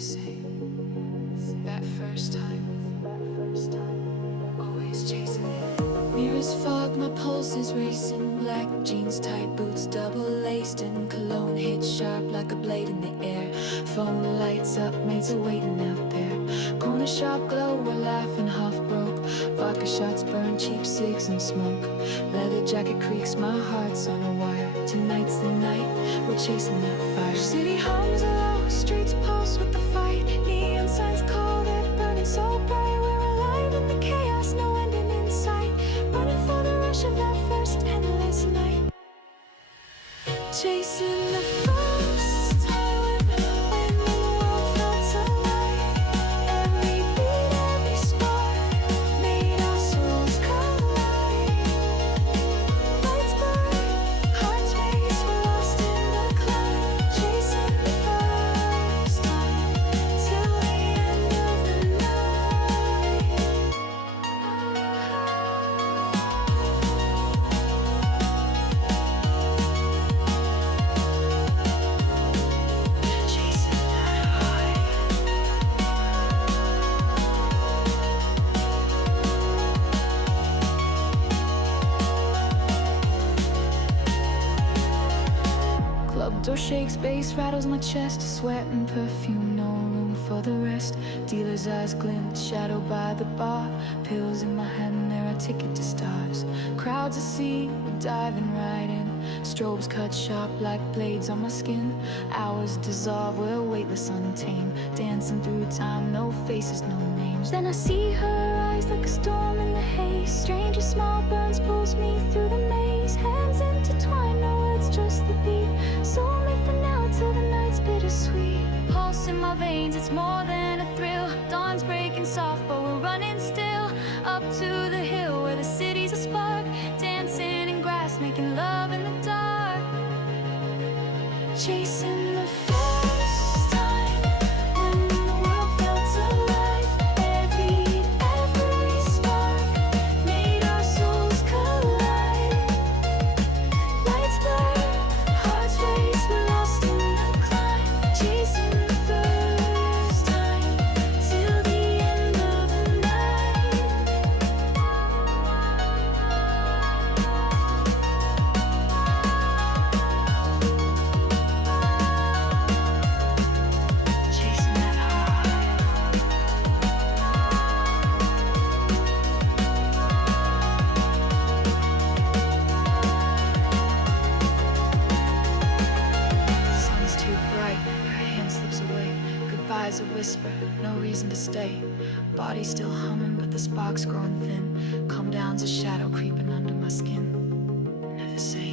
same. That first time, always chasing it. Mirrors fog, my pulse is racing. Black jeans, tight boots, double-laced, and cologne hits sharp like a blade in the air. Phone lights up, mates are waiting out there. Corner shop glow, we're laughing half broke. Vodka shots burn, cheap cigs and smoke. Leather jacket creaks, my heart's on a wire. Tonight's the night, we're chasing that fire. City hums low, streets pulse with the fight. Neon signs call, they're burning so bright. We're alive in the chaos, no ending in sight. Running for the rush of that first endless night. Chasing the first time when the world felt alive. Every beat, every spark made our souls collide. Lights burn, hearts race, we're lost in the cloud. Chasing the first time till the end of the night. Chasing that high. Club door shakes, bass rattles my chest. Sweat and perfume, no room for the rest. Dealer's eyes glint, shadowed by the bar. Pills in my hand, they're a ticket to stars. Crowds of sea, we're diving right in. Strobes cut sharp like blades on my skin. Hours dissolve, we're weightless, untamed. Dancing through time, no faces, no names. Then I see her eyes like a storm in the haze. Stranger smile burns, pulls me through the maze. Hands intertwined, no words, just the beat. Soul me for now till the night's bittersweet. Pulse in my veins, it's more than a thrill. Dawn's breaking soft, but we're running still. Up to the hill where the city's a spark. Dancing in grass, making love in the dark. Chasing the first time when the world felt alive. Every spark made our souls collide. Lights blur, hearts race, we're lost in the climb. Chasing the first time till the end of the night. Chasing that high. Sun's too bright, her hand slips away. Goodbye's a whisper, no reason to stay. Body still humming, but the spark's growing thin. Calm down's a shadow creeping under my skin. Never say